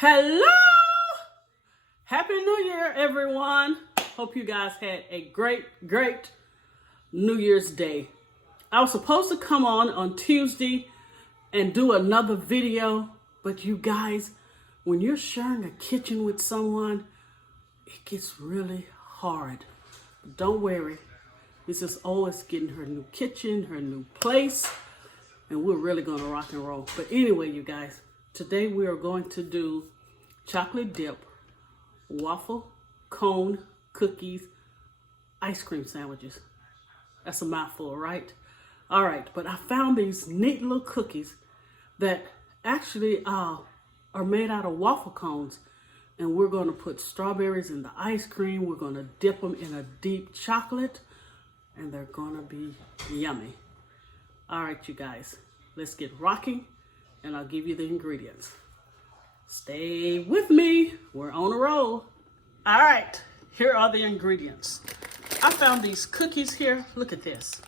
Hello! Happy New Year, everyone. Hope you guys had a great New Year's Day. I was supposed to come on Tuesday and do another video, but you guys, when you're sharing a kitchen with someone, it gets really hard. But don't worry. This is always getting her new kitchen, her new place, and we're really going to rock and roll. But anyway, you guys, today we are going to do chocolate dip, waffle, cone, cookies, ice cream sandwiches. That's a mouthful, right? All right, but I found these neat little cookies that actually are made out of waffle cones. And we're going to put strawberries in the ice cream. We're going to dip them in a deep chocolate. And they're going to be yummy. All right, you guys, let's get rocking. And I'll give you the ingredients. Stay with me. We're on a roll. All right, here are the ingredients. I found these cookies here. Look at this.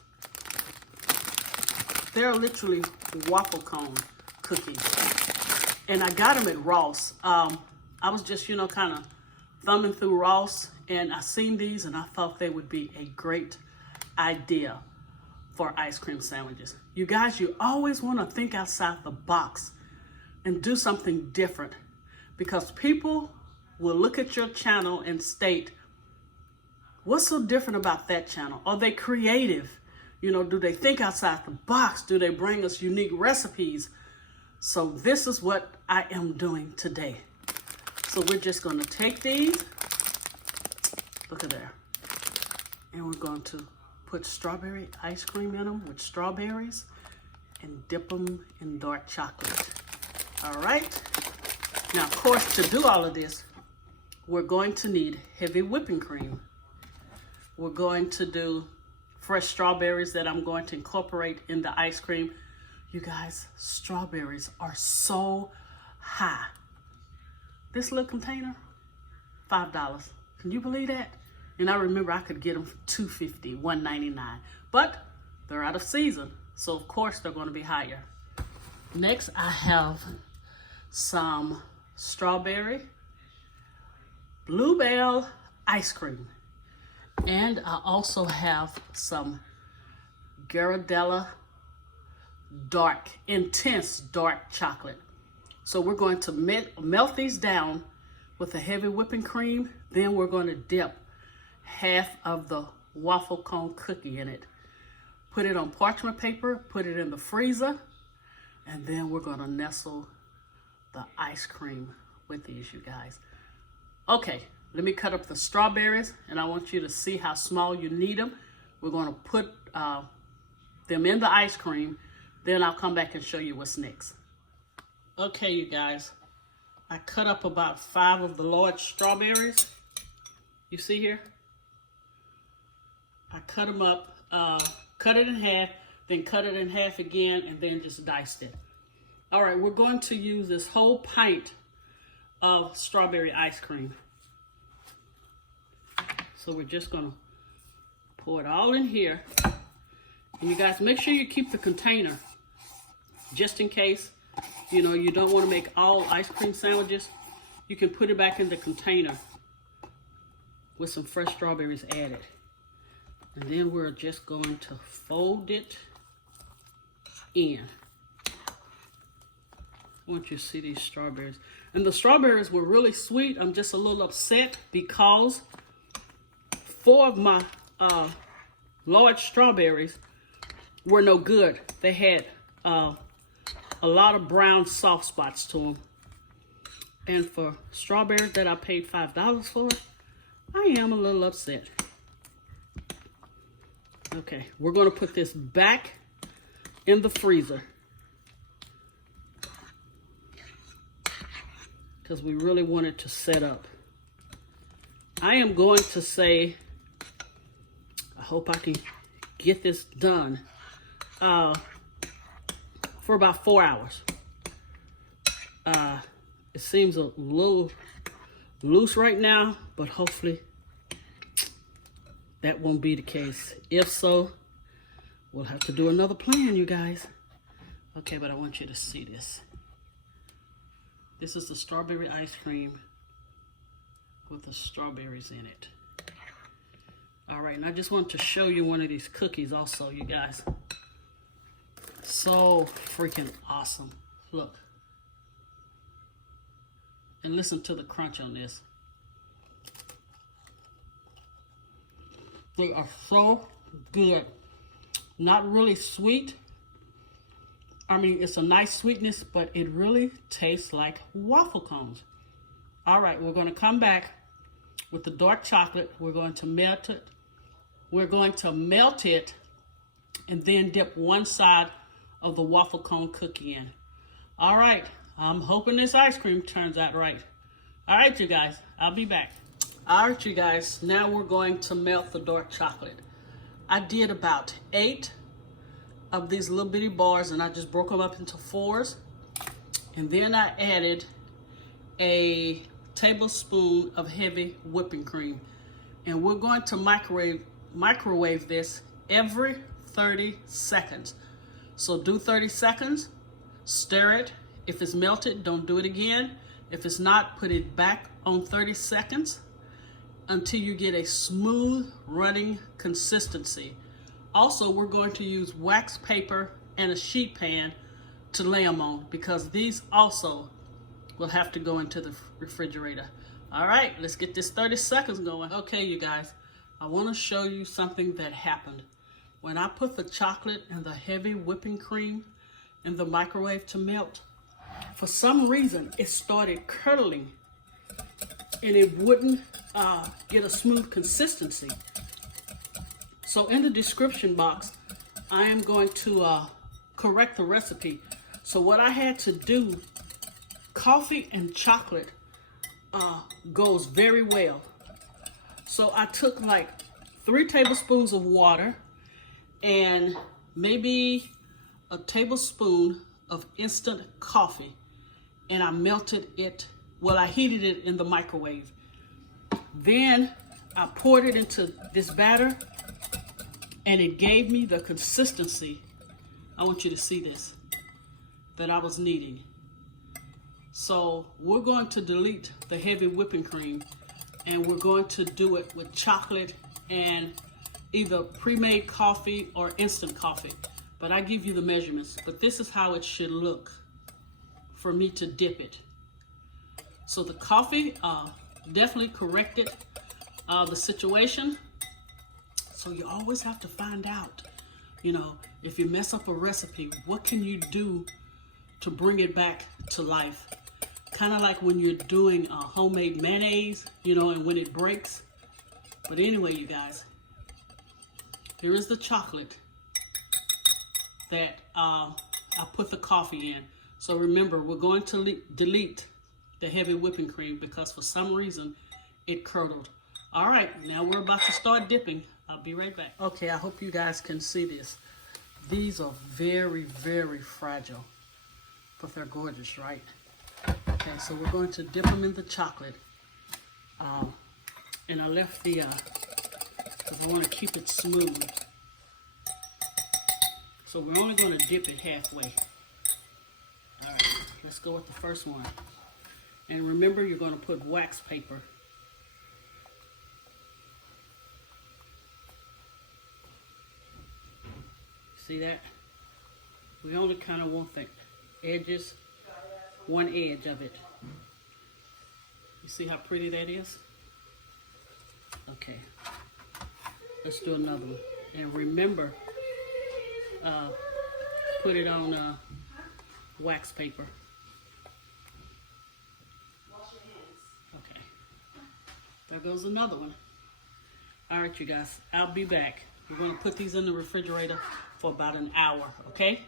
They're literally waffle cone cookies. And I got them at Ross. I was just, kind of thumbing through Ross, and I seen these, and I thought they would be a great idea for ice cream sandwiches. You guys, you always want to think outside the box and do something different, because people will look at your channel and state, what's so different about that channel? Are they creative? Do they think outside the box? Do they bring us unique recipes? So this is what I am doing today. So we're just going to take these, look at there, and we're going to put strawberry ice cream in them with strawberries and dip them in dark chocolate. All right. Now, of course, to do all of this, we're going to need heavy whipping cream. We're going to do fresh strawberries that I'm going to incorporate in the ice cream. You guys, strawberries are so high. This little container, $5. Can you believe that? And I remember I could get them for $2.50, $1.99. But they're out of season, so of course they're going to be higher. Next, I have some strawberry bluebell ice cream. And I also have some Ghirardelli intense dark chocolate. So we're going to melt these down with a heavy whipping cream. Then we're going to dip half of the waffle cone cookie in it. Put it on parchment paper, put it in the freezer, and then we're going to nestle the ice cream with these, you guys. Okay, let me cut up the strawberries, and I want you to see how small you need them. We're going to put them in the ice cream. Then I'll come back and show you what's next. Okay, you guys, I cut up about 5 of the large strawberries. You see here? I cut them up, cut it in half, then cut it in half again, and then just diced it. All right, we're going to use this whole pint of strawberry ice cream. So we're just gonna pour it all in here. And you guys, make sure you keep the container, just in case, you don't want to make all ice cream sandwiches. You can put it back in the container with some fresh strawberries added. And then we're just going to fold it in. I want you to see these strawberries. And the strawberries were really sweet. I'm just a little upset because 4 of my large strawberries were no good. They had a lot of brown soft spots to them. And for strawberries that I paid $5 for, I am a little upset. Okay, we're going to put this back in the freezer, because we really want it to set up. I am going to say, I hope I can get this done for about 4 hours. It seems a little loose right now, but hopefully that won't be the case. If so, we'll have to do another plan, you guys. Okay, but I want you to see this. This is the strawberry ice cream with the strawberries in it. All right, and I just want to show you one of these cookies also, you guys. So freaking awesome. Look. And listen to the crunch on this. They are so good. Not really sweet. I mean, it's a nice sweetness, but it really tastes like waffle cones. All right, we're going to come back with the dark chocolate. We're going to melt it. We're going to melt it and then dip one side of the waffle cone cookie in. All right, I'm hoping this ice cream turns out right. All right, you guys, I'll be back. All right, you guys, now we're going to melt the dark chocolate. I did about 8 of these little bitty bars, and I just broke them up into 4s. And then I added a tablespoon of heavy whipping cream. And we're going to microwave this every 30 seconds. So do 30 seconds, stir it. If it's melted, don't do it again. If it's not, put it back on 30 seconds until you get a smooth running consistency. Also, we're going to use wax paper and a sheet pan to lay them on, because these also will have to go into the refrigerator. All right, let's get this 30 seconds going. Okay, you guys, I want to show you something that happened. When I put the chocolate and the heavy whipping cream in the microwave to melt, for some reason it started curdling and it wouldn't get a smooth consistency. So in the description box, I am going to correct the recipe. So what I had to do, coffee and chocolate goes very well. So I took like 3 tablespoons of water and maybe a tablespoon of instant coffee, and I melted it, well, I heated it in the microwave. Then I poured it into this batter, and it gave me the consistency, I want you to see this, that I was needing. So we're going to delete the heavy whipping cream, and we're going to do it with chocolate and either pre-made coffee or instant coffee. But I give you the measurements. But this is how it should look for me to dip it. So the coffee definitely corrected the situation. So you always have to find out, you know, if you mess up a recipe, what can you do to bring it back to life? Kind of like when you're doing homemade mayonnaise, you know, and when it breaks. But anyway, you guys, here is the chocolate that I put the coffee in. So remember, we're going to delete the heavy whipping cream because for some reason it curdled. All right, now we're about to start dipping. I'll be right back. Okay, I hope you guys can see this. These are very, very fragile, but they're gorgeous, right? Okay, so we're going to dip them in the chocolate. And I left the, because I want to keep it smooth. So we're only going to dip it halfway. All right, let's go with the first one. And remember, you're going to put wax paper. See that? We only kind of want the edges, one edge of it. You see how pretty that is? Okay, let's do another one. And remember, put it on wax paper. Wash your hands. Okay, there goes another one. All right, you guys, I'll be back. We're going to put these in the refrigerator for about an hour, okay?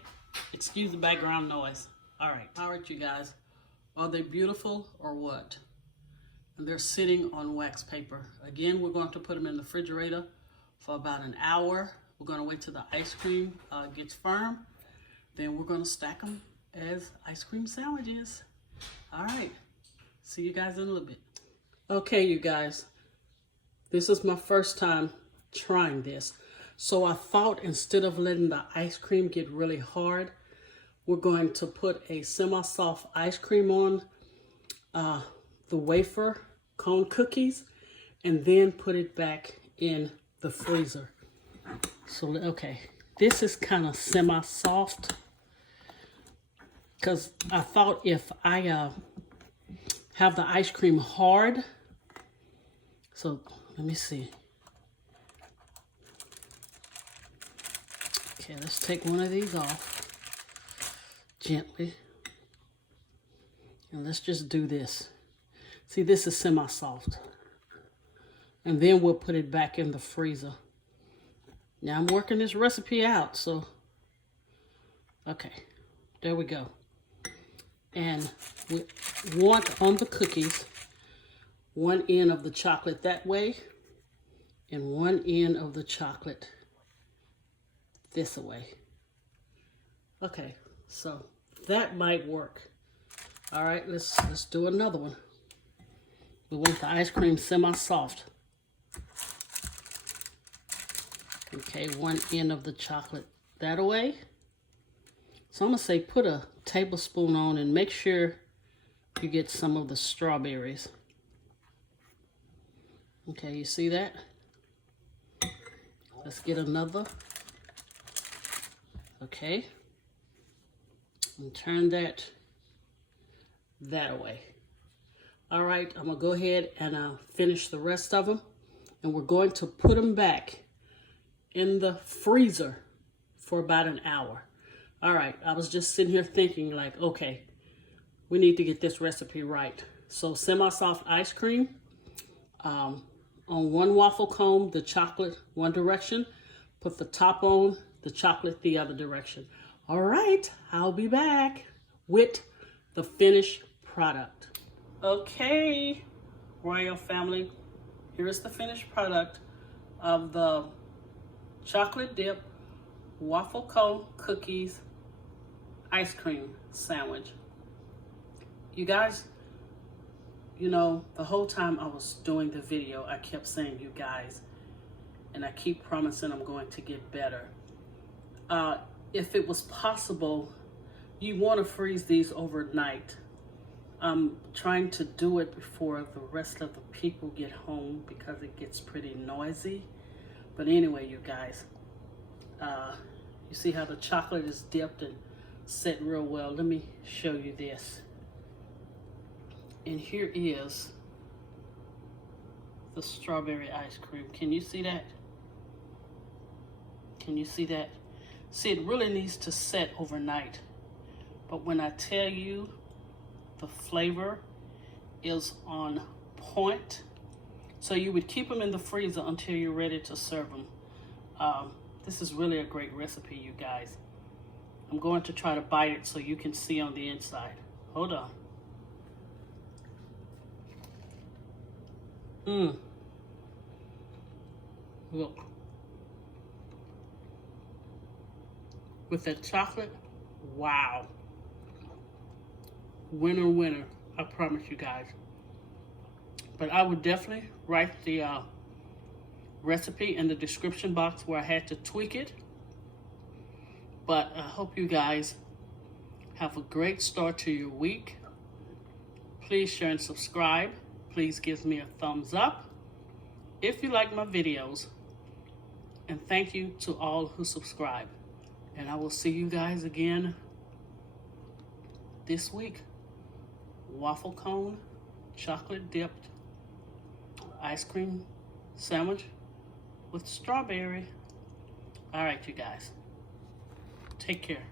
Excuse the background noise. All right, you guys, are they beautiful or what? And they're sitting on wax paper. Again, we're going to put them in the refrigerator for about an hour. We're going to wait till the ice cream gets firm. Then we're going to stack them as ice cream sandwiches. All right, see you guys in a little bit. Okay, you guys, this is my first time trying this. So I thought instead of letting the ice cream get really hard, we're going to put a semi-soft ice cream on the wafer cone cookies and then put it back in the freezer. So, okay, this is kind of semi-soft because I thought if I have the ice cream hard, so let me see. Okay, let's take one of these off gently. And let's just do this. See, this is semi-soft. And then we'll put it back in the freezer. Now I'm working this recipe out, so. Okay, there we go. And we want on the cookies, one end of the chocolate that way, and one end of the chocolate this way. Okay, so that might work. All right, let's do another one. We want the ice cream semi-soft. Okay, one end of the chocolate that away. So I'm gonna say put a tablespoon on and make sure you get some of the strawberries. Okay, you see that? Let's get another. Okay. And turn that away. All right, I'm gonna go ahead and finish the rest of them, and we're going to put them back in the freezer for about an hour. All right, I was just sitting here thinking like, okay, we need to get this recipe right. So semi-soft ice cream, on one waffle cone, the chocolate one direction, put the top on, the chocolate the other direction. All right, I'll be back with the finished product. Okay, Royal family, here is the finished product of the chocolate dip waffle cone cookies ice cream sandwich. You guys, you know, the whole time I was doing the video, I kept saying you guys, and I keep promising I'm going to get better. If it was possible, you want to freeze these overnight. I'm trying to do it before the rest of the people get home because it gets pretty noisy. But anyway, you guys, you see how the chocolate is dipped and set real well. Let me show you this. And here is the strawberry ice cream. Can you see that? Can you see that? See, it really needs to set overnight. But when I tell you the flavor is on point, so you would keep them in the freezer until you're ready to serve them. This is really a great recipe, you guys. I'm going to try to bite it so you can see on the inside. Hold on. Look. With that chocolate, wow. Winner, winner, I promise you guys. But I would definitely write the recipe in the description box where I had to tweak it. But I hope you guys have a great start to your week. Please share and subscribe. Please give me a thumbs up if you like my videos. And thank you to all who subscribe. And I will see you guys again this week. Waffle cone, chocolate dipped ice cream sandwich with strawberry. All right, you guys. Take care.